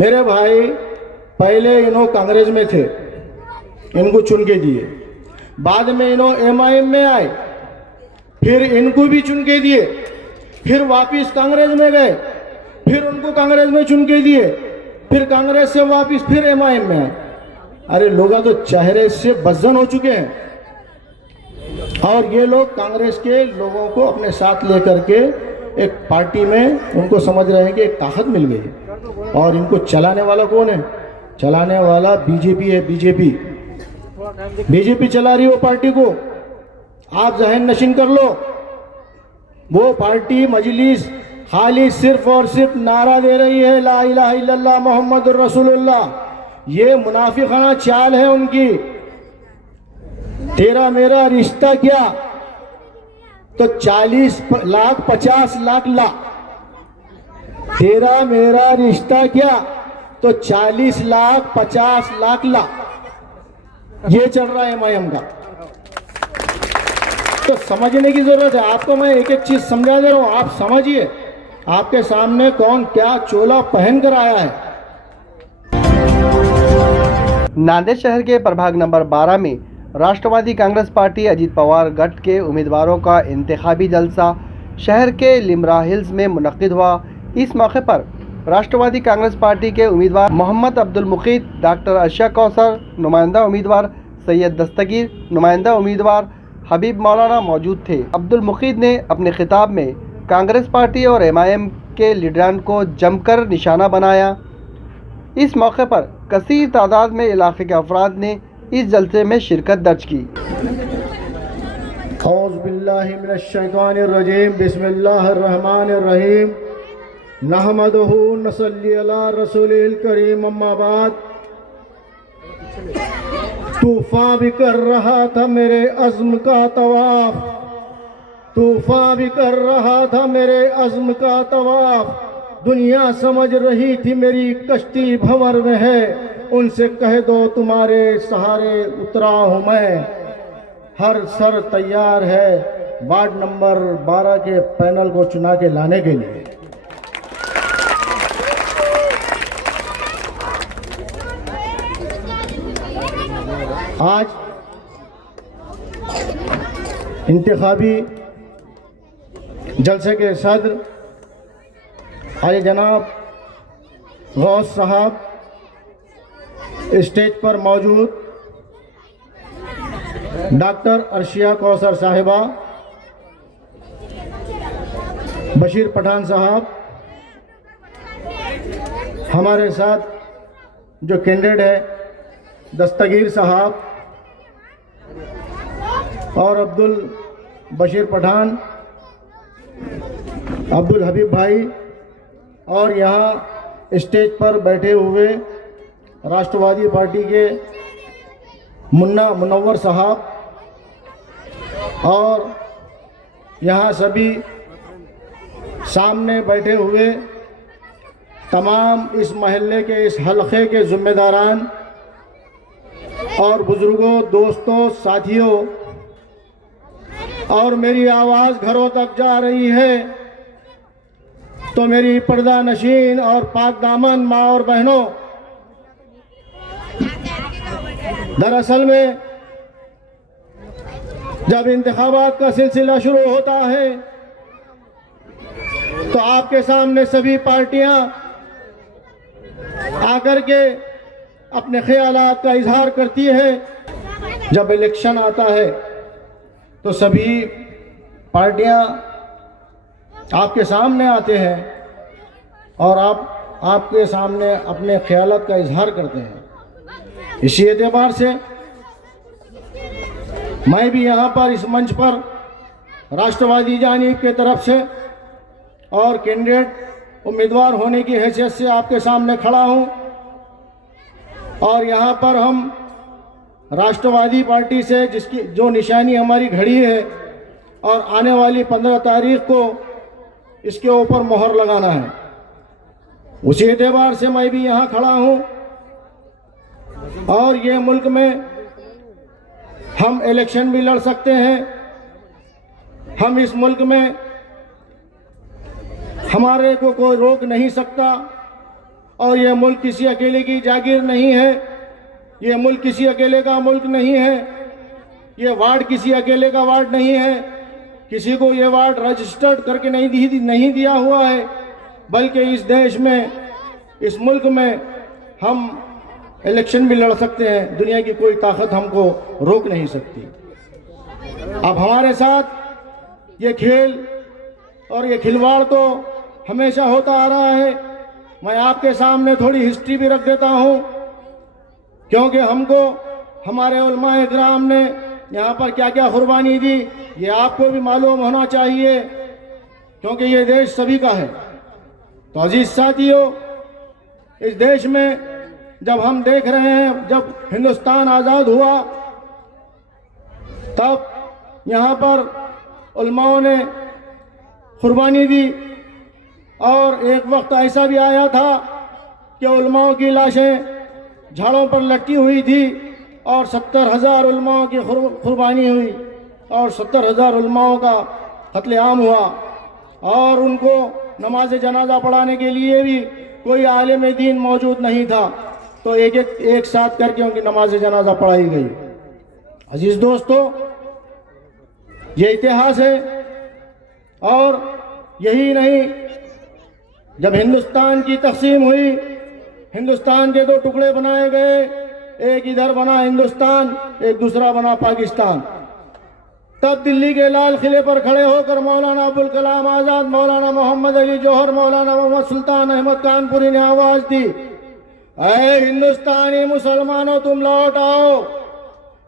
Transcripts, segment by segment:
मेरे भाई पहले इन्हों कांग्रेस में थे, इनको चुन के दिए, बाद में इन्हों एमआईएम में आए, फिर इनको भी चुन के दिए, फिर वापिस कांग्रेस में गए, फिर उनको कांग्रेस में चुन के दिए, फिर कांग्रेस से वापिस फिर एमआईएम में आए। अरे लोग तो चेहरे से बदजन हो चुके हैं। और ये लोग कांग्रेस के लोगों को अपने साथ लेकर के एक पार्टी में उनको समझ रहे हैं कि एक ताकत मिल गई है। और इनको चलाने वाला कौन है? चलाने वाला बीजेपी है। बीजेपी चला रही है वो पार्टी को। आप जहन नशीन कर लो, वो पार्टी मजलिस खाली सिर्फ और सिर्फ नारा दे रही है, ला इलाहा इल्लल्लाह मोहम्मदुर रसूलुल्लाह। ये मुनाफिकाना चाल है उनकी। तेरा मेरा रिश्ता क्या तो 40 लाख 50 लाख ला। तेरा मेरा रिश्ता क्या तो 40 लाख 50 लाख ला। ये चल रहा है एमआईएम का। तो समझने की जरूरत है। आपको मैं एक एक चीज समझा दे रहा हूं, आप समझिए। आपके सामने कौन क्या चोला पहन कर आया है। नांदेड़ शहर के प्रभाग नंबर 12 में राष्ट्रवादी कांग्रेस पार्टी अजीत पवार गठ के उम्मीदवारों का इंतखाबी जलसा शहर के लिमरा हिल्स में मुनक्किद हुआ। इस मौके पर राष्ट्रवादी कांग्रेस पार्टी के उम्मीदवार मोहम्मद अब्दुल मुकीद, डॉक्टर अर्शिया कौसर, नुमाइंदा उम्मीदवार सैयद दस्तगीर, नुमाइंदा उम्मीदवार हबीब मौलाना मौजूद थे। अब्दुल मुकीद ने अपने खिताब में कांग्रेस पार्टी और एमआईएम के लीडरान को जमकर निशाना बनाया। इस मौके पर कसीर तादाद में इलाके के अफराद ने इस जलसे में शिरकत दर्ज की। औज़ु बिल्लाहि मिनश शैतानिर रजीम, बिस्मिल्लाहिर रहमानिर रहीम, नहमदुहु नसल्ली अला रसूलिल करीम, अम्मा बाद। तूफान भी कर रहा था मेरे अज़्म का तवाफ, तूफान भी कर रहा था मेरे अज़्म का तवाफ। दुनिया समझ रही थी मेरी कश्ती भंवर में है, उनसे कह दो तुम्हारे सहारे उतरा हूं मैं। हर सर तैयार है वार्ड नंबर 12 के पैनल को चुना के लाने के लिए। आज इंतखाबी जलसे के सदर आले जनाब गौस साहब स्टेज पर मौजूद, डॉक्टर अर्शिया कौसर साहिबा, बशीर पठान साहब, हमारे साथ जो कैंडिडेट है दस्तगीर साहब और अब्दुल बशीर पठान, अब्दुल हबीब भाई, और यहाँ स्टेज पर बैठे हुए राष्ट्रवादी पार्टी के मुन्ना मुनव्वर साहब, और यहाँ सभी सामने बैठे हुए तमाम इस महल्ले के इस हलक़े के ज़िम्मेदारान और बुज़ुर्गों, दोस्तों, साथियों, और मेरी आवाज़ घरों तक जा रही है तो मेरी पर्दा नशीन और पाक दामन माँ और बहनों, दरअसल में जब इंतखाबात का सिलसिला शुरू होता है तो आपके सामने सभी पार्टियां आकर के अपने ख्यालात का इजहार करती है। जब इलेक्शन आता है तो सभी पार्टियां आपके सामने आते हैं और आपके सामने अपने ख्यालात का इजहार करते हैं। इसी एतबार से मैं भी यहाँ पर इस मंच पर राष्ट्रवादी जानिब के तरफ से और कैंडिडेट उम्मीदवार होने की हैसियत से आपके सामने खड़ा हूँ। और यहाँ पर हम राष्ट्रवादी पार्टी से जिसकी जो निशानी हमारी घड़ी है और आने वाली 15 तारीख को इसके ऊपर मोहर लगाना है, उसी एतबार से मैं भी यहाँ खड़ा हूँ। और ये मुल्क में हम इलेक्शन भी लड़ सकते हैं। हम इस मुल्क में हमारे को कोई रोक नहीं सकता और ये मुल्क किसी अकेले की जागीर नहीं है, ये मुल्क किसी अकेले का मुल्क नहीं है, ये वार्ड किसी अकेले का वार्ड नहीं है, किसी को ये वार्ड रजिस्टर्ड करके नहीं दिया हुआ है, बल्कि इस देश में, इस मुल्क में हम इलेक्शन भी लड़ सकते हैं, दुनिया की कोई ताकत हमको रोक नहीं सकती। अब हमारे साथ ये खेल और ये खिलवाड़ तो हमेशा होता आ रहा है। मैं आपके सामने थोड़ी हिस्ट्री भी रख देता हूँ, क्योंकि हमको हमारे उलमाए किराम ने यहाँ पर क्या क्या कुर्बानी दी ये आपको भी मालूम होना चाहिए, क्योंकि ये देश सभी का है। तो अजीज साथियों, इस देश में जब हम देख रहे हैं, जब हिंदुस्तान आज़ाद हुआ तब यहाँ पर उलमाओं ने कुर्बानी दी, और एक वक्त ऐसा भी आया था कि उलमाओं की लाशें झाड़ों पर लटकी हुई थी और 70,000 उलमाओं की कुर्बानी हुई और 70,000 उलमाओं का कत्लेआम हुआ, और उनको नमाज जनाजा पढ़ाने के लिए भी कोई आलिम दीन मौजूद नहीं था, तो एक साथ करके उनकी नमाज जनाजा पढ़ाई गई। अजीज दोस्तों, ये इतिहास है। और यही नहीं, जब हिंदुस्तान की तकसीम हुई, हिंदुस्तान के दो टुकड़े बनाए गए, एक इधर बना हिंदुस्तान, एक दूसरा बना पाकिस्तान, तब दिल्ली के लाल किले पर खड़े होकर मौलाना अबुल कलाम आज़ाद, मौलाना मोहम्मद अली जौहर, मौलाना मोहम्मद सुल्तान अहमद कानपुरी ने आवाज दी, ऐ हिंदुस्तानी मुसलमानों, तुम लौट आओ,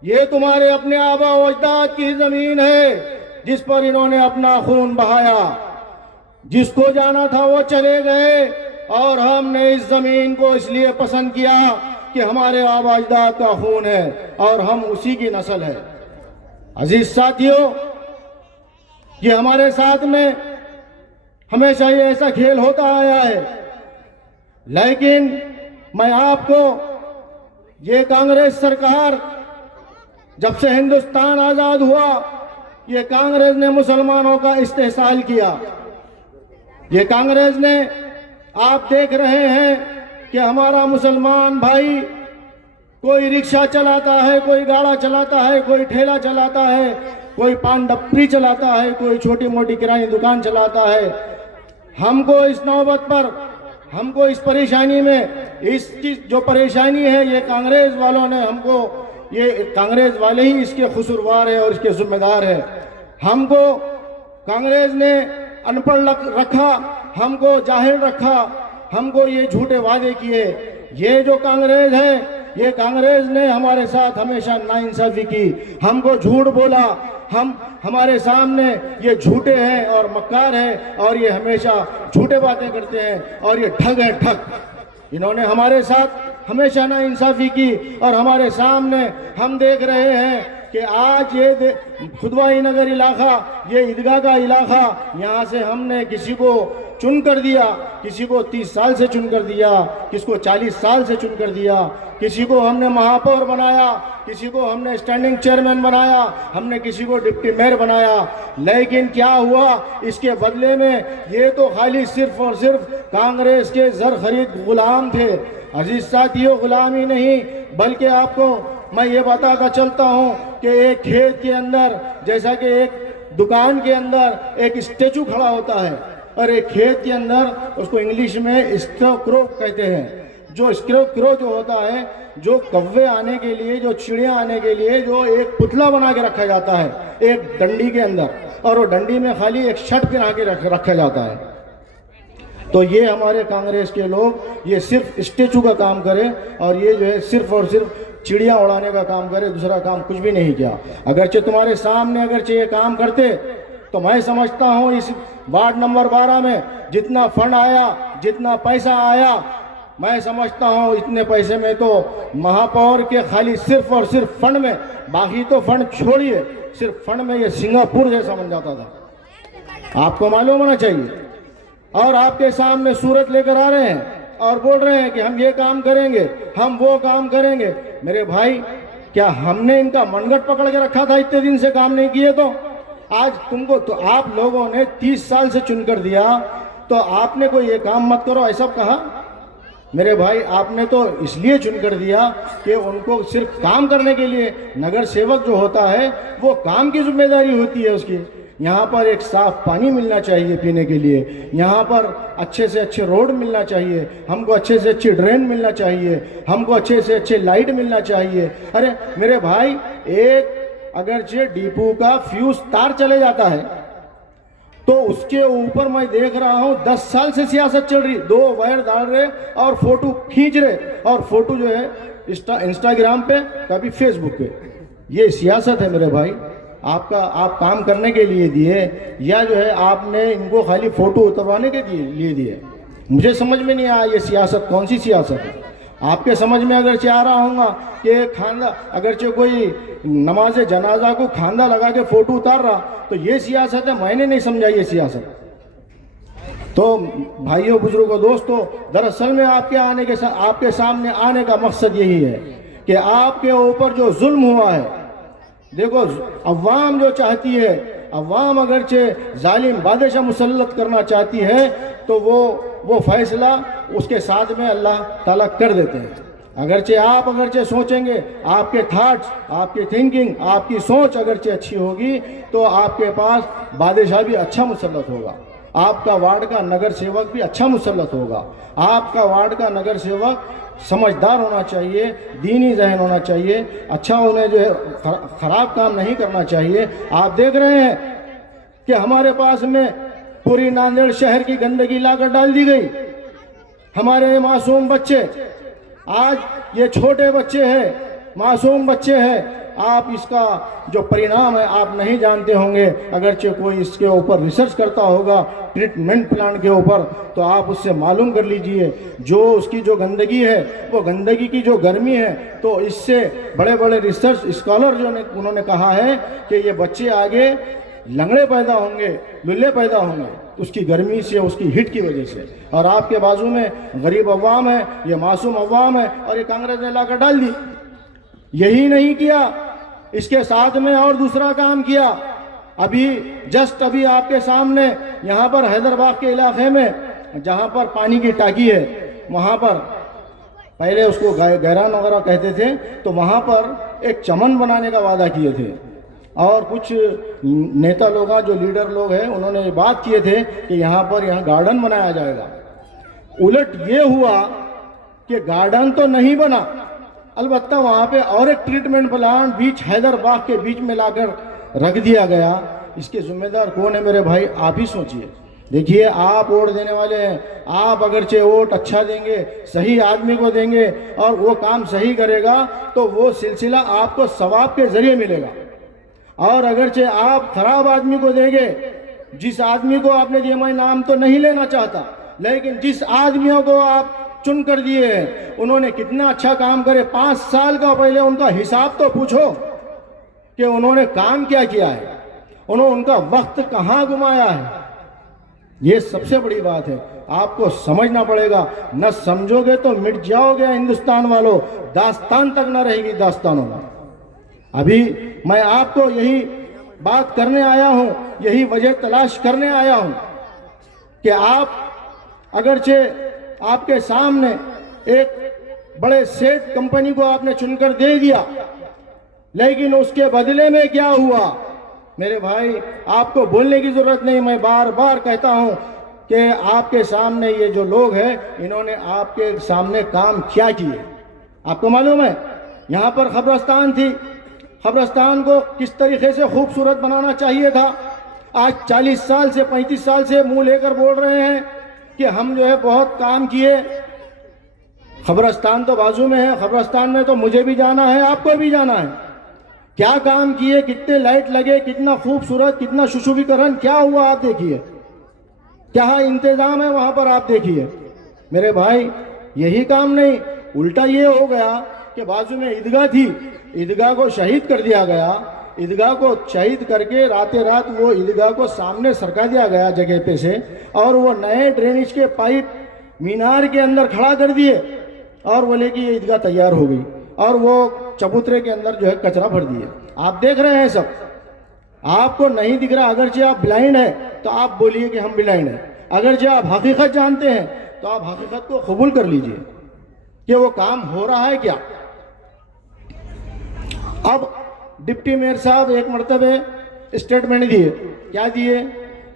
ये तुम्हारे अपने आबा व अजदाद की जमीन है जिस पर इन्होंने अपना खून बहाया। जिसको जाना था वो चले गए, और हमने इस जमीन को इसलिए पसंद किया कि हमारे आबा अजदाद का खून है और हम उसी की नस्ल है। अजीज साथियों, ये हमारे साथ में हमेशा ये ऐसा खेल होता आया है, लेकिन मैं आपको, ये कांग्रेस सरकार जब से हिंदुस्तान आजाद हुआ, ये कांग्रेस ने मुसलमानों का इस्तेहसाल किया। ये कांग्रेस ने, आप देख रहे हैं कि हमारा मुसलमान भाई कोई रिक्शा चलाता है, कोई गाड़ा चलाता है, कोई ठेला चलाता है, कोई पान डप्परी चलाता है, कोई छोटी मोटी किरानी दुकान चलाता है। हमको इस नौबत पर, हमको इस परेशानी में, इसकी जो परेशानी है ये कांग्रेस वालों ने हमको, ये कांग्रेस वाले ही इसके कसूरवार है और इसके जिम्मेदार है। हमको कांग्रेस ने अनपढ़ रखा, हमको जाहिल रखा, हमको ये झूठे वादे किए। ये जो कांग्रेस है, ये कांग्रेस ने हमारे साथ हमेशा नाइंसाफी की, हमको झूठ बोला, हमारे सामने ये झूठे हैं और मक्कार हैं, और ये हमेशा झूठे बातें करते हैं, और ये ठग है, ठग। इन्होंने हमारे साथ हमेशा नाइंसाफी की, और हमारे सामने हम देख रहे हैं कि आज ये खुदवाई नगर इलाका, ये ईदगाह का इलाका, यहाँ से हमने किसी को चुन कर दिया, किसी को 30 साल से चुन कर दिया, किसी को 40 साल से चुन कर दिया, किसी को हमने महापौर बनाया, किसी को हमने स्टैंडिंग चेयरमैन बनाया, हमने किसी को डिप्टी मेयर बनाया। लेकिन क्या हुआ इसके बदले में? ये तो खाली सिर्फ और सिर्फ कांग्रेस के जर खरीद गुलाम थे। अजीज साथियों, गुलामी नहीं, बल्कि आपको मैं ये बताता चलता हूँ कि एक खेत के अंदर, जैसा कि एक दुकान के अंदर एक स्टेचू खड़ा होता है, और एक खेत के अंदर उसको इंग्लिश में स्क्रो कहते हैं। जो स्क्रो जो होता है, जो कौवे आने के लिए, जो चिड़िया आने के लिए जो एक पुतला बना के रखा जाता है एक डंडी के अंदर, और वो डंडी में खाली एक शर्ट पहना के रखा जाता है। तो ये हमारे कांग्रेस के लोग ये सिर्फ स्टेचू का काम करें, और ये जो है सिर्फ और सिर्फ चिड़िया उड़ाने का काम करे, दूसरा काम कुछ भी नहीं किया। अगरचे तुम्हारे सामने अगरचे ये काम करते, तो मैं समझता हूँ इस वार्ड नंबर 12 में जितना फंड आया, जितना पैसा आया, मैं समझता हूँ इतने पैसे में तो महापौर के खाली सिर्फ और सिर्फ फंड में, बाकी तो फंड छोड़िए, सिर्फ फंड में ये सिंगापुर जैसा बन जाता था। आपको मालूम होना चाहिए। और आपके सामने सूरत लेकर आ रहे हैं और बोल रहे हैं कि हम ये काम करेंगे, हम वो काम करेंगे। मेरे भाई, क्या हमने इनका मनगट पकड़ के रखा था? इतने दिन से काम नहीं किए तो आज तुमको, तो आप लोगों ने 30 साल से चुनकर दिया, तो आपने कोई ये काम मत करो ऐसा कहा? मेरे भाई आपने तो इसलिए चुन कर दिया कि उनको सिर्फ काम करने के लिए, नगर सेवक जो होता है वो काम की जिम्मेदारी होती है उसकी। यहाँ पर एक साफ पानी मिलना चाहिए पीने के लिए, यहाँ पर अच्छे से अच्छे रोड मिलना चाहिए, हमको अच्छे से अच्छी ड्रेन मिलना चाहिए, हमको अच्छे से अच्छे लाइट मिलना चाहिए। अरे मेरे भाई, एक अगरचे डिपो का फ्यूज तार चले जाता है तो उसके ऊपर मैं देख रहा हूं 10 साल से सियासत चल रही, 2 वायर डाल रहे और फोटो खींच रहे, और फोटो जो है इंस्टाग्राम पे, कभी फेसबुक पे। ये सियासत है मेरे भाई। आप काम करने के लिए दिए या जो है आपने इनको खाली फोटो उतरवाने के लिए दिए? मुझे समझ में नहीं आया ये सियासत कौन सी सियासत है। आपके समझ में अगर चाह रहा होगा कि खांदा, अगर कोई नमाज जनाजा को खांदा लगा के फोटो उतार रहा तो ये सियासत है, मैंने नहीं समझा ये सियासत। तो भाइयों, बुजुर्गों, दोस्तों, दरअसल में आपके सामने आने का मकसद यही है कि आपके ऊपर जो जुल्म हुआ है, देखो अवाम जो चाहती है, अवाम अगरचे जालिम बादशाह मुसल्लत करना चाहती है तो वो फैसला उसके साथ में अल्लाह ताला कर देते हैं। अगरचे सोचेंगे, आपके थॉट्स, आपकी थिंकिंग, आपकी सोच अगरचे अच्छी होगी तो आपके पास बादशाह भी अच्छा मुसल्लत होगा, आपका वार्ड का नगर सेवक भी अच्छा मुसल्लत होगा। आपका वार्ड का नगर सेवक समझदार होना चाहिए, दीनी जहन होना चाहिए, अच्छा उन्हें जो है खराब काम नहीं करना चाहिए। आप देख रहे हैं कि हमारे पास में पूरी नांदेड़ शहर की गंदगी लाकर डाल दी गई। हमारे मासूम बच्चे, आज ये छोटे बच्चे हैं, मासूम बच्चे हैं, आप इसका जो परिणाम है आप नहीं जानते होंगे। अगरचे कोई इसके ऊपर रिसर्च करता होगा ट्रीटमेंट प्लांट के ऊपर तो आप उससे मालूम कर लीजिए, जो उसकी जो गंदगी है, वो गंदगी की जो गर्मी है, तो इससे बड़े बड़े रिसर्च स्कॉलर जो ने उन्होंने कहा है कि ये बच्चे आगे लंगड़े पैदा होंगे, लुल्ले पैदा होंगे उसकी गर्मी से, उसकी हीट की वजह से। और आपके बाजू में गरीब अवाम है, ये मासूम अवाम है, और ये कांग्रेस ने लाकर डाल दी। यही नहीं किया, इसके साथ में और दूसरा काम किया। अभी आपके सामने यहाँ पर हैदराबाद के इलाके में जहाँ पर पानी की टाकी है, वहाँ पर पहले उसको गैरान वगैरह कहते थे, तो वहाँ पर एक चमन बनाने का वादा किए थे और कुछ नेता लोग, जो लीडर लोग हैं, उन्होंने बात किए थे कि यहाँ गार्डन बनाया जाएगा। उलट ये हुआ कि गार्डन तो नहीं बना, अलबत्ता वहाँ पे और एक ट्रीटमेंट प्लांट बीच हैदराबाद के बीच में लाकर रख दिया गया। इसके जिम्मेदार कौन है मेरे भाई? आप ही सोचिए। देखिए, आप वोट देने वाले हैं, आप अगरचे वोट अच्छा देंगे, सही आदमी को देंगे और वो काम सही करेगा तो वो सिलसिला आपको सवाब के जरिए मिलेगा। और अगरचे आप खराब आदमी को देंगे, जिस आदमी को आपने दिया, मैं नाम तो नहीं लेना चाहता, लेकिन जिस आदमियों को आप चुन कर दिए हैं उन्होंने कितना अच्छा काम करे, 5 साल का पहले उनका हिसाब तो पूछो कि उन्होंने काम क्या किया है, उन्होंने उनका वक्त कहाँ घुमाया है। ये सबसे बड़ी बात है, आपको समझना पड़ेगा। न समझोगे तो मिट जाओगे हिंदुस्तान वालों, दास्तान तक न रहेगी दास्तानों में। अभी मैं आपको यही बात करने आया हूं, यही वजह तलाश करने आया हूं कि आप अगरचे आपके सामने एक बड़े सेठ कंपनी को आपने चुनकर दे दिया, लेकिन उसके बदले में क्या हुआ मेरे भाई? आपको बोलने की जरूरत नहीं, मैं बार बार कहता हूं कि आपके सामने ये जो लोग हैं, इन्होंने आपके सामने काम क्या किए आपको मालूम है। यहां पर खबरस्तान थी, खबरस्तान को किस तरीके से खूबसूरत बनाना चाहिए था। आज 40 साल से 35 साल से मुंह लेकर बोल रहे हैं कि हम जो है बहुत काम किए। खबरस्तान तो बाजू में है, खबरस्तान में तो मुझे भी जाना है, आपको भी जाना है। क्या काम किए, कितने लाइट लगे, कितना खूबसूरत, कितना सुशोभीकरण, क्या हुआ आप देखिए, क्या इंतजाम है वहां पर आप देखिए मेरे भाई। यही काम नहीं, उल्टा ये हो गया कि बाजू में ईदगाह थी, ईदगाह को शहीद कर दिया गया। ईदगाह को शहीद करके रातें रात वो ईदगाह को सामने सरका दिया गया जगह पे से, और वो नए ड्रेनेज के पाइप मीनार के अंदर खड़ा कर दिए और बोले कि ये ईदगाह तैयार हो गई, और वो चबूतरे के अंदर जो है कचरा भर दिए। आप देख रहे हैं सब, आपको नहीं दिख रहा। अगरचे आप ब्लाइंड है तो आप बोलिए कि हम ब्लाइंड हैं, अगरचे आप हकीकत जानते हैं तो आप हकीकत को कबूल कर लीजिए। कि वो काम हो रहा है क्या। अब डिप्टी मेयर साहब एक मरतबे स्टेटमेंट दिए। क्या दिए?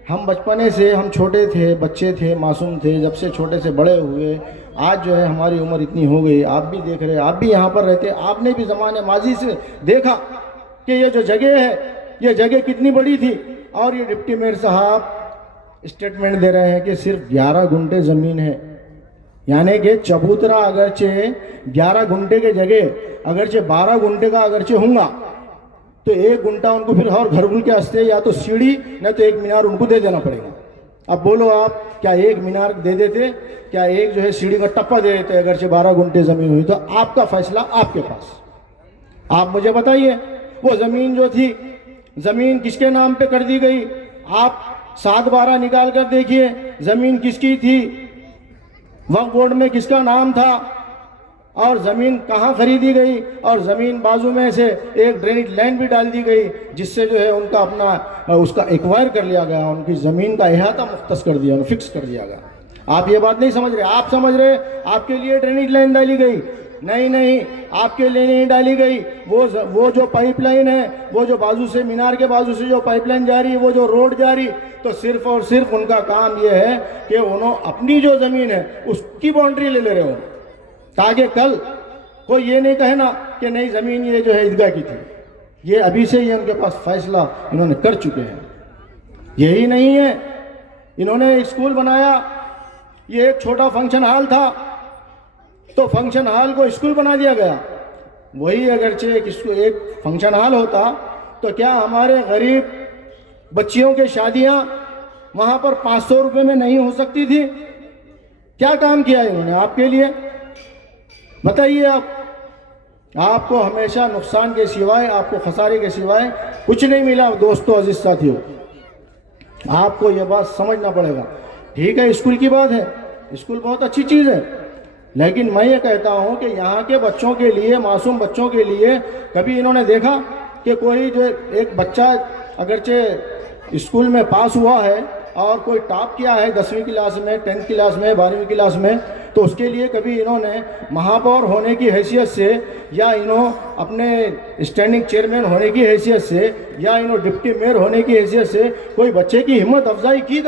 हम बचपने से, हम छोटे थे, बच्चे थे, मासूम थे, जब से छोटे से बड़े हुए, आज जो है हमारी उम्र इतनी हो गई, आप भी देख रहे, आप भी यहाँ पर रहते, आपने भी ज़माने माजी से देखा कि ये जो जगह है, ये जगह कितनी बड़ी थी। और ये डिप्टी मेयर साहब स्टेटमेंट दे रहे हैं कि सिर्फ 11 गुंठे ज़मीन है, यानी कि चबूतरा अगरचे 11 गुंठे के जगह अगरचे 12 गुंठे का अगरचे होगा, तो 1 गुंठा उनको फिर और घरगुल के हंसते या तो सीढ़ी न तो 1 मीनार उनको दे देना पड़ेगा। अब बोलो आप, क्या 1 मीनार दे देते, क्या एक जो है सीढ़ी का टप्पा दे देते अगरचे 12 गुंठे ज़मीन हुई? तो आपका फैसला आपके पास। आप मुझे बताइए, वो ज़मीन जो थी, ज़मीन किसके नाम पे कर दी गई? आप 7/12 निकाल कर देखिए, ज़मीन किसकी थी, वक्फ बोर्ड में किसका नाम था, और ज़मीन कहाँ खरीदी गई, और ज़मीन बाजू में से एक ड्रेनेज लाइन भी डाल दी गई, जिससे जो है उनका अपना उसका एक्वायर कर लिया गया, उनकी ज़मीन का अहाता मुख्तस कर दिया, फिक्स कर दिया गया। आप ये बात नहीं समझ रहे। आप समझ रहे आपके लिए ड्रेनेज लाइन डाली गई, नहीं, आपके लिए नहीं डाली गई। वो जो पाइपलाइन है, वो जो बाजू से, मीनार के बाजू से जो पाइपलाइन जा रही है, वो जो रोड जा रही, तो सिर्फ और सिर्फ उनका काम ये है कि उन्होंने अपनी जो ज़मीन है उसकी बाउंड्री ले रहे हो, ताकि कल कोई ये नहीं कहे ना कि नहीं ज़मीन ये जो है ईदगाह की थी। ये अभी से ही उनके पास फैसला इन्होंने कर चुके हैं। यही नहीं है, इन्होंने एक स्कूल बनाया, ये एक छोटा फंक्शन हॉल था, तो फंक्शन हॉल को स्कूल बना दिया गया। वही अगरचे एक फंक्शन हॉल होता तो क्या हमारे गरीब बच्चियों के शादियां वहां पर 500 रुपये में नहीं हो सकती थी? क्या काम किया इन्होंने आपके लिए, बताइए आप। आपको हमेशा नुकसान के सिवाय, आपको खसारे के सिवाय कुछ नहीं मिला दोस्तों, अजीज साथियों। आपको यह बात समझना पड़ेगा। ठीक है, स्कूल की बात है, स्कूल बहुत अच्छी चीज़ है, लेकिन मैं ये कहता हूं कि यहाँ के बच्चों के लिए, मासूम बच्चों के लिए, कभी इन्होंने देखा कि कोई जो एक बच्चा अगरचे स्कूल में पास हुआ है और कोई टॉप किया है 10वीं क्लास में, 10th क्लास में, 12वीं क्लास में, तो उसके लिए कभी इन्होंने महापौर होने की हैसियत से, या इन्हों अपने स्टैंडिंग चेयरमैन होने की हैसियत से, या इन्हों डिप्टी मेयर होने की हैसियत से कोई बच्चे की हिम्मत अफजाई की?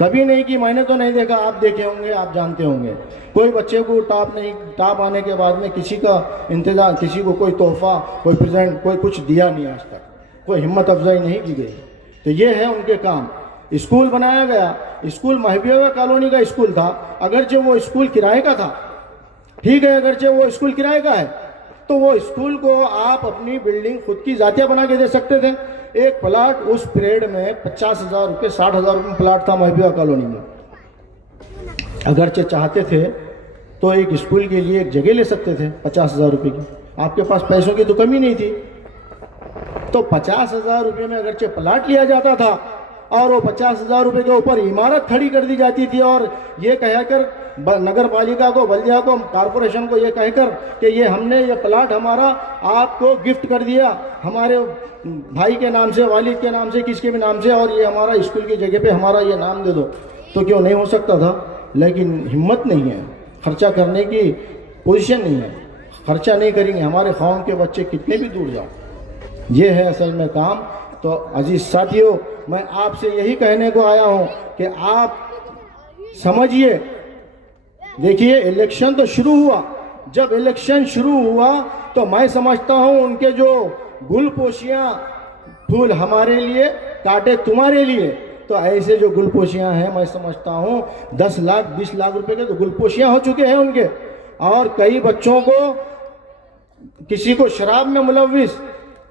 कभी नहीं की। मैंने तो नहीं देखा, आप देखे होंगे, आप जानते होंगे। कोई बच्चे को टॉप आने के बाद में किसी का इंतजार, किसी को कोई तोहफा, कोई प्रेजेंट, कोई कुछ दिया नहीं आज तक, कोई हिम्मत अफजाई नहीं की गई। तो ये है उनके काम। स्कूल बनाया गया, स्कूल महबूबा कॉलोनी का स्कूल था, अगरचे वो स्कूल किराए का था, ठीक है, अगरचे वो स्कूल किराए का है, तो वो स्कूल को आप अपनी बिल्डिंग खुद की जातिया बना के दे सकते थे। एक प्लाट उस पीरियड में 50,000 रुपये, 60,000 रुपये में प्लाट था महबूबा कॉलोनी में। अगरचे चाहते थे तो एक स्कूल के लिए एक जगह ले सकते थे 50,000 रुपये की। आपके पास पैसों की तो कमी नहीं थी, तो 50,000 रुपये में अगरचे प्लाट लिया जाता था और वो 50,000 रुपये के ऊपर इमारत खड़ी कर दी जाती थी, और ये कहकर नगर पालिका को, बल्दिया को, कारपोरेशन को ये कहकर कि ये हमने ये प्लाट हमारा आपको गिफ्ट कर दिया, हमारे भाई के नाम से, वालिद के नाम से, किसके भी नाम से, और ये हमारा स्कूल की जगह पे हमारा ये नाम दे दो, तो क्यों नहीं हो सकता था? लेकिन हिम्मत नहीं है, खर्चा करने की पोजीशन नहीं है, खर्चा नहीं करेंगे। हमारे कौम के बच्चे कितने भी दूर जाओ, ये है असल में काम। तो अजीज साथियों, मैं आपसे यही कहने को आया हूं कि आप समझिए। देखिए, इलेक्शन तो शुरू हुआ, जब इलेक्शन शुरू हुआ तो मैं समझता हूं उनके जो गुलपोशियां, फूल हमारे लिए, कांटे तुम्हारे लिए, तो ऐसे जो गुलपोशियां हैं, मैं समझता हूं 10 लाख 20 लाख रुपए के तो गुलपोशियां हो चुके हैं उनके। और कई बच्चों को, किसी को शराब में मुलविस,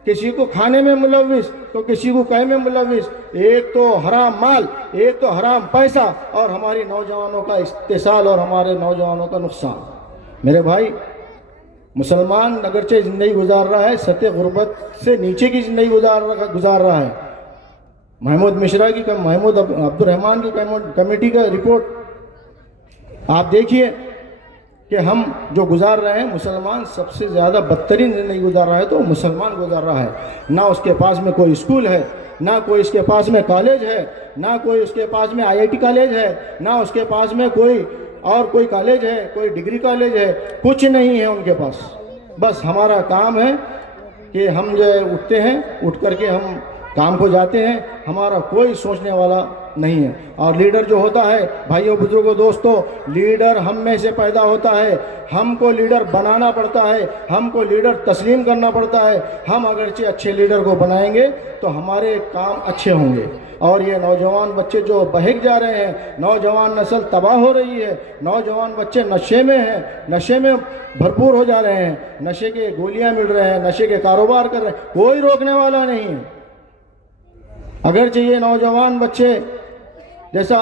किसी को खाने में मुलविस, तो किसी को कहे में मुलविस। एक तो हराम माल, एक तो हराम पैसा, और हमारी नौजवानों का इस्तेसाल और हमारे नौजवानों का नुकसान। मेरे भाई, मुसलमान अगरचे ज़िंदगी गुजार रहा है, सतह गुर्बत से नीचे की ज़िंदगी गुजार रहा है। महमूद मिश्रा की, महमूद अब्दुर्रहमान की कमेटी का रिपोर्ट आप देखिए कि हम जो गुजार रहे हैं, मुसलमान सबसे ज़्यादा बदतरीन ज़िंदगी गुजार रहा है, तो मुसलमान गुजार रहा है। ना उसके पास में कोई स्कूल है, ना कोई इसके पास में कॉलेज है, ना कोई उसके पास में IIT कॉलेज है, ना उसके पास में कोई और कोई कॉलेज है, कोई डिग्री कॉलेज है, कुछ नहीं है उनके पास। बस हमारा काम है कि हम जो उठते हैं, उठ करके हम काम को जाते हैं, हमारा कोई सोचने वाला नहीं है। और लीडर जो होता है, भाइयों बुजुर्गों दोस्तों, लीडर हम में से पैदा होता है, हमको लीडर बनाना पड़ता है, हमको लीडर तस्लीम करना पड़ता है। हम अगरचे अच्छे लीडर को बनाएंगे तो हमारे काम अच्छे होंगे। और ये नौजवान बच्चे जो बहक जा रहे हैं, नौजवान नस्ल तबाह हो रही है, नौजवान बच्चे नशे में हैं, नशे में भरपूर हो जा रहे हैं, नशे के गोलियां मिल रहे हैं, नशे के कारोबार कर रहे हैं, कोई रोकने वाला नहीं है। अगर चाहिए नौजवान बच्चे, जैसा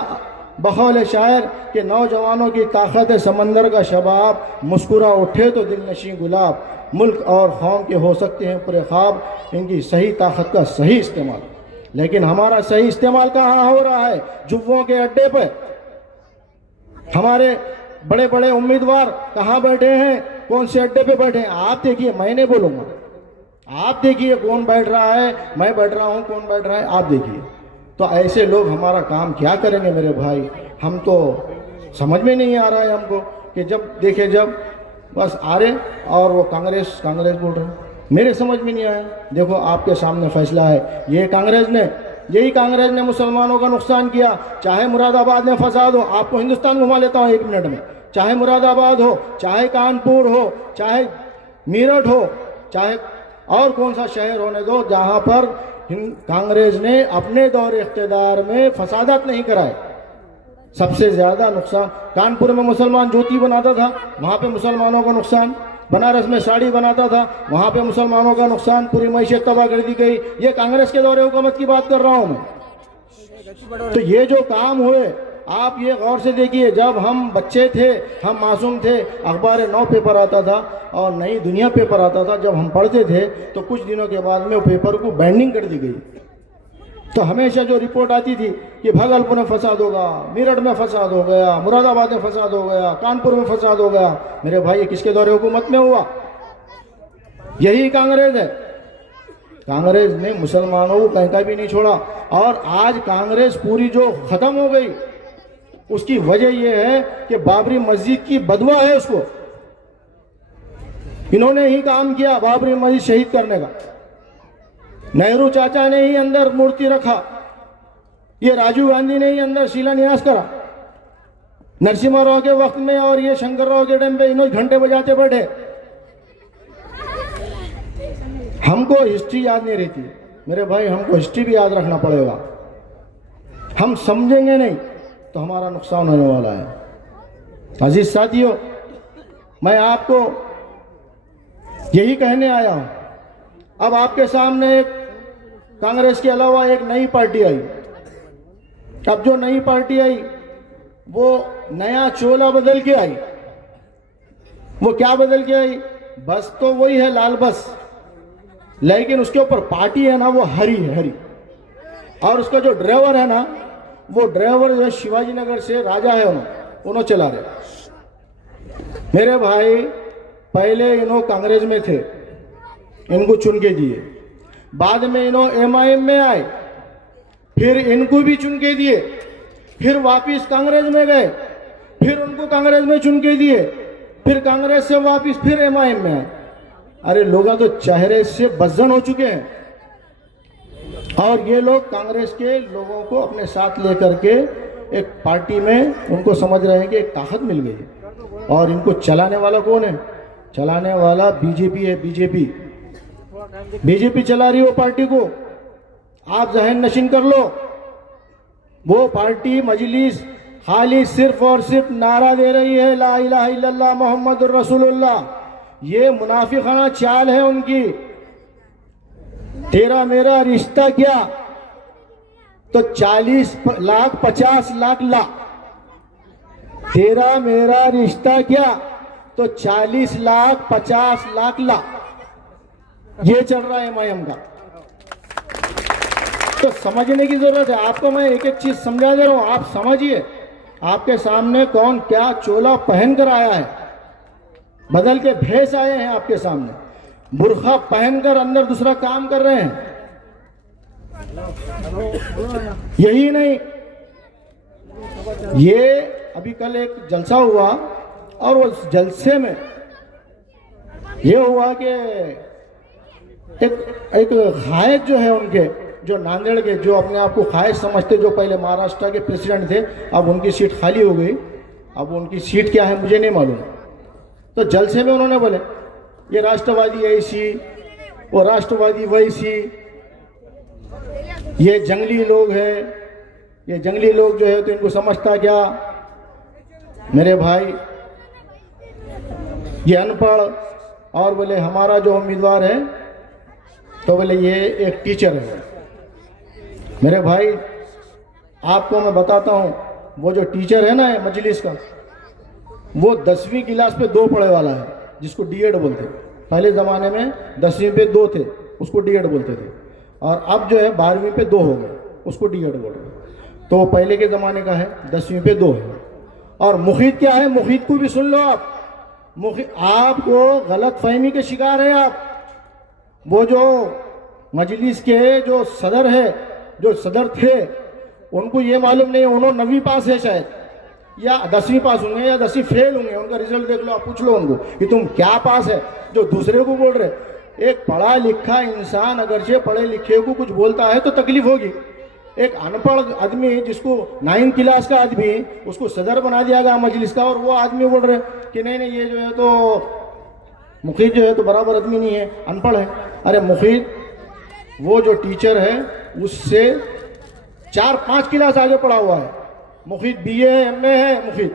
बकौल शायर के नौजवानों की ताकत है समंदर का शबाब, मुस्कुरा उठे तो दिल नशी गुलाब, मुल्क और कौम के हो सकते हैं पूरे ख्वाब, इनकी सही ताकत का सही इस्तेमाल। लेकिन हमारा सही इस्तेमाल कहाँ हो रहा है? जुब्बों के अड्डे पर। हमारे बड़े बड़े उम्मीदवार कहाँ बैठे हैं, कौन से अड्डे पे बैठे हैं? आप देखिए, मैं नहीं बोलूँगा, आप देखिए कौन बैठ रहा है, मैं बैठ रहा हूँ, कौन बैठ रहा है, आप देखिए। तो ऐसे लोग हमारा काम क्या करेंगे मेरे भाई? हम तो समझ में नहीं आ रहा है हमको कि जब देखे जब बस आ रहे और वो कांग्रेस कांग्रेस बोल रहे हैं। मेरे समझ में नहीं आया। देखो आपके सामने फैसला है, ये कांग्रेस ने, यही कांग्रेस ने मुसलमानों का नुकसान किया। चाहे मुरादाबाद में फसाद हो, आपको हिंदुस्तान घुमा लेता हूँ 1 मिनट में, चाहे मुरादाबाद हो, चाहे कानपुर हो, चाहे मीरठ हो, चाहे और कौन सा शहर होने दो, जहां पर कांग्रेस ने अपने दौर इख्तिदार में फसादात नहीं कराए। सबसे ज्यादा नुकसान कानपुर में मुसलमान ज्योति बनाता था, वहां पे मुसलमानों का नुकसान। बनारस में साड़ी बनाता था, वहां पे मुसलमानों का नुकसान, पूरी मैशत तबाह कर दी गई। ये कांग्रेस के दौरे हुकूमत की बात कर रहा हूं मैं। तो ये जो काम हुए, आप ये गौर से देखिए, जब हम बच्चे थे, हम मासूम थे, अखबार 9 पेपर आता था और नई दुनिया पेपर आता था, जब हम पढ़ते थे तो कुछ दिनों के बाद में वो पेपर को बैंडिंग कर दी गई। तो हमेशा जो रिपोर्ट आती थी कि भागलपुर में फसाद होगा, मेरठ में फसाद हो गया, मुरादाबाद में फसाद हो गया, कानपुर में फसाद हो गया। मेरे भाई, ये किसके दौरे हुकूमत में हुआ? यही कांग्रेस है। कांग्रेस ने मुसलमानों को कहीं का भी नहीं छोड़ा। और आज कांग्रेस पूरी जो खत्म हो गई, उसकी वजह यह है कि बाबरी मस्जिद की बदवा है, उसको इन्होंने ही काम किया, बाबरी मस्जिद शहीद करने का। नेहरू चाचा ने ही अंदर मूर्ति रखा, ये राजीव गांधी ने ही अंदर शिलान्यास करा नरसिम्हा राव के वक्त में, और ये शंकर राव के टाइम पे इन्होंने घंटे बजाते बैठे। हमको हिस्ट्री याद नहीं रहती मेरे भाई, हमको हिस्ट्री भी याद रखना पड़ेगा। हम समझेंगे नहीं तो हमारा नुकसान होने वाला है। अजीज साथियों, मैं आपको यही कहने आया हूं। अब आपके सामने एक कांग्रेस के अलावा एक नई पार्टी आई। अब जो नई पार्टी आई वो नया चोला बदल के आई। वो क्या बदल के आई? बस तो वही है, लाल बस, लेकिन उसके ऊपर पार्टी है ना, वो हरी है, हरी। और उसका जो ड्राइवर है ना, वो ड्राइवर जो शिवाजी नगर से राजा है, उन्होंने चला रहे। मेरे भाई, पहले इन्हों कांग्रेस में थे, इनको चुन के दिए, बाद में इन्हों एमआईएम में आए, फिर इनको भी चुन के दिए, फिर वापिस कांग्रेस में गए, फिर उनको कांग्रेस में चुन के दिए, फिर कांग्रेस से वापिस फिर एमआईएम में आए। अरे लोग तो चेहरे से बज्जन हो चुके हैं। और ये लोग कांग्रेस के लोगों को अपने साथ लेकर के एक पार्टी में, उनको समझ रहे हैं कि एक ताकत मिल गई। और इनको चलाने वाला कौन है? चलाने वाला बीजेपी है। बीजेपी चला रही है वो पार्टी को। आप जहन नशीन कर लो, वो पार्टी मजलिस खाली सिर्फ और सिर्फ नारा दे रही है, ला इलाहा इल्लल्लाह मोहम्मदुर रसूलुल्लाह। ये मुनाफिकाना चाल है उनकी। तेरा मेरा रिश्ता क्या, तो 40 लाख 50 लाख ला। तेरा मेरा रिश्ता क्या, तो 40 लाख 50 लाख ला। ये चल रहा है एमआईएम का। तो समझने की जरूरत है। आपको मैं एक एक चीज समझा दे रहा हूं, आप समझिए। आपके सामने कौन क्या चोला पहन कर आया है, बदल के भेस आए हैं आपके सामने, बुर्खा पहनकर अंदर दूसरा काम कर रहे हैं। यही नहीं, ये अभी कल एक जलसा हुआ और उस जलसे में ये हुआ कि एक खायद जो है उनके, जो नांदेड़ के, जो अपने आप को खायद समझते, जो पहले महाराष्ट्र के प्रेसिडेंट थे, अब उनकी सीट खाली हो गई। अब उनकी सीट क्या है मुझे नहीं मालूम। तो जलसे में उन्होंने बोले ये राष्ट्रवादी ऐसी, वो राष्ट्रवादी वैसी, ये जंगली लोग हैं, ये जंगली लोग जो है तो इनको समझता क्या। मेरे भाई ये अनपढ़, और बोले हमारा जो उम्मीदवार है तो बोले ये एक टीचर है। मेरे भाई आपको मैं बताता हूँ, वो जो टीचर है ना मजलिस का, वो 10वीं क्लास पे 2 पढ़े वाला है, जिसको डीएड बोलते थे। पहले ज़माने में 10वीं पे 2 थे, उसको डीएड बोलते थे, और अब जो है 12वीं पे 2 हो गए, उसको डीएड बोल रहे। तो पहले के ज़माने का है, 10वीं पे 2 है। और मुखीद क्या है, मुखीद को भी सुन लो आप। आपको गलत फहमी के शिकार हैं आप। वो जो मजलिस के जो सदर है, जो सदर थे, उनको ये मालूम नहीं है, उन्होंने 9वीं पास है शायद, या 10वीं पास होंगे, या 10वीं फेल होंगे। उनका रिजल्ट देख लो, आप पूछ लो उनको कि तुम क्या पास है, जो दूसरे को बोल रहे। एक पढ़ा लिखा इंसान अगरचे पढ़े लिखे को कुछ बोलता है तो तकलीफ होगी। एक अनपढ़ आदमी, जिसको 9th क्लास का आदमी, उसको सदर बना दिया गया मजलिस का, और वो आदमी बोल रहे कि नहीं ये जो है तो मुखीद जो है तो बराबर आदमी नहीं है, अनपढ़ है। अरे मुखीद वो जो टीचर है उससे 4-5 क्लास आगे पढ़ा हुआ है। मुखीद BA है, MA है।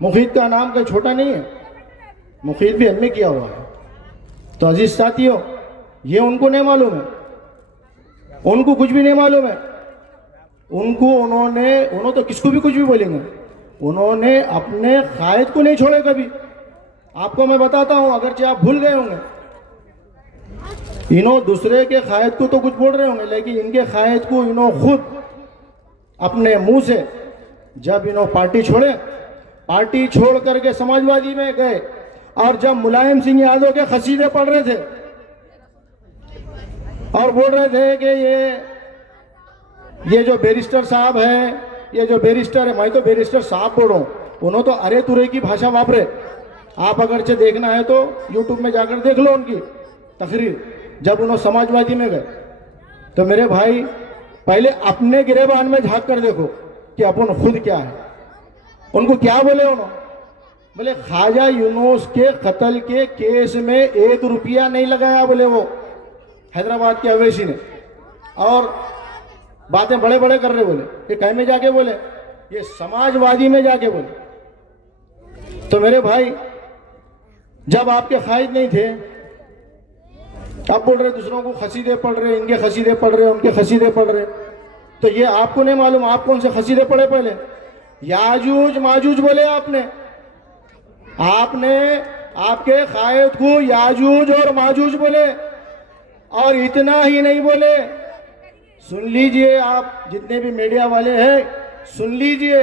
मुखीद का नाम कोई छोटा नहीं है, मुखीद भी MA किया हुआ है। तो अजीज साथियों, ये उनको नहीं मालूम है, उनको कुछ भी नहीं मालूम है। उन्होंने तो किसको भी कुछ भी बोलेंगे, उन्होंने अपने कायद को नहीं छोड़े कभी। आपको मैं बताता हूं, अगरचे आप भूल गए होंगे, इन्हों दूसरे के कायद को तो कुछ बोल रहे होंगे, लेकिन इनके कायद को इन्हों खुद अपने मुंह से, जब इन्हों पार्टी छोड़ करके समाजवादी में गए, और जब मुलायम सिंह यादव के खसीदे पढ़ रहे थे और बोल रहे थे कि ये जो बैरिस्टर साहब है, ये जो बैरिस्टर है, मैं तो बैरिस्टर साहब बोल रहा हूँ, उन्होंने तो अरे तुरे की भाषा वापरे। आप अगरचे देखना है तो यूट्यूब में जाकर देख लो उनकी तकरीर, जब उन्होंने समाजवादी में गए। तो मेरे भाई पहले अपने गिरेबान में झांक कर देखो कि अपन खुद क्या है। उनको क्या बोले उन्होंने? बोले ख्वाजा यूनुस के कत्ल के केस में 1 रुपया नहीं लगाया, बोले वो हैदराबाद के अवैसी ने, और बातें बड़े बड़े कर रहे। बोले ये कहीं में जाके बोले, ये समाजवादी में जाके बोले। तो मेरे भाई जब आपके कायद नहीं थे, आप बोल रहे दूसरों को खसीदे पढ़ रहे, इनके खसीदे पढ़ रहे, उनके खसीदे पढ़ रहे। तो ये आपको नहीं मालूम आप कौन से खसीदे पढ़े? पहले याजूज माजूज बोले आपने आपके कायद को याजूज और माजूज बोले। और इतना ही नहीं बोले, सुन लीजिए आप जितने भी मीडिया वाले हैं, सुन लीजिए,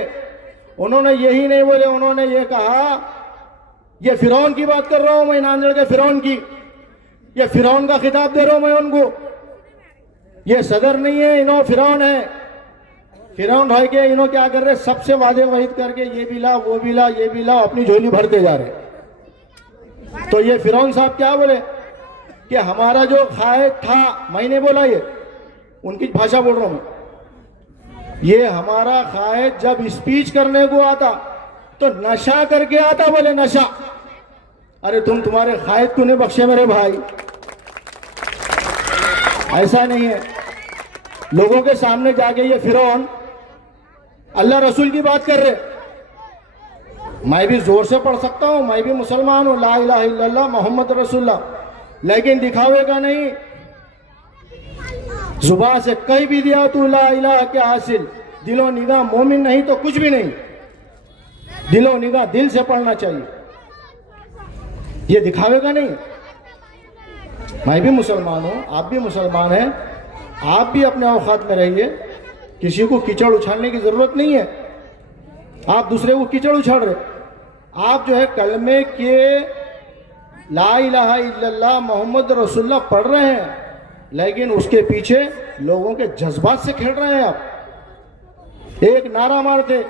उन्होंने यही नहीं बोले, उन्होंने ये कहा, ये फिरौन की बात कर रहा हूं मैं, नांदेड़ के फिरौन की, ये फिरौन का खिताब दे रहा हूं मैं उनको। ये सदर नहीं है, इन्हों फिरौन है। फिरौन रह के इन्हों क्या कर रहे, सबसे वादे वहीद करके ये भी ला, वो भी ला, ये भी ला, अपनी झोली भरते जा रहे। तो ये फिरौन साहब क्या बोले कि हमारा जो कायद था, मैंने बोला, ये उनकी भाषा बोल रहा हूं मैं, ये हमारा कायद जब स्पीच करने को आता तो नशा करके आता, बोले नशा। अरे तुम्हारे कायद को नहीं बख्शे मेरे भाई, ऐसा नहीं है। लोगों के सामने जाके ये फिरौन अल्लाह रसूल की बात कर रहे। मैं भी जोर से पढ़ सकता हूं, मैं भी मुसलमान हूं, ला इलाहा इल्लल्लाह मोहम्मद रसूलुल्लाह, लेकिन दिखावे का नहीं। जुबान से कह भी दिया तू ला इलाहा के हासिल, दिलो निगाह मोमिन नहीं तो कुछ भी नहीं। दिलो निगाह दिल से पढ़ना चाहिए, ये दिखावे का नहीं। मैं भी मुसलमान हूं, आप भी मुसलमान हैं, आप भी अपने औकात में रहिए। किसी को कीचड़ उछालने की जरूरत नहीं है। आप दूसरे को कीचड़ उछाल रहे, आप जो है कलमे के ला इलाहा इल्लल्लाह मोहम्मद रसूलुल्लाह पढ़ रहे हैं, लेकिन उसके पीछे लोगों के जज्बात से खेल रहे हैं। आप एक नारा मारते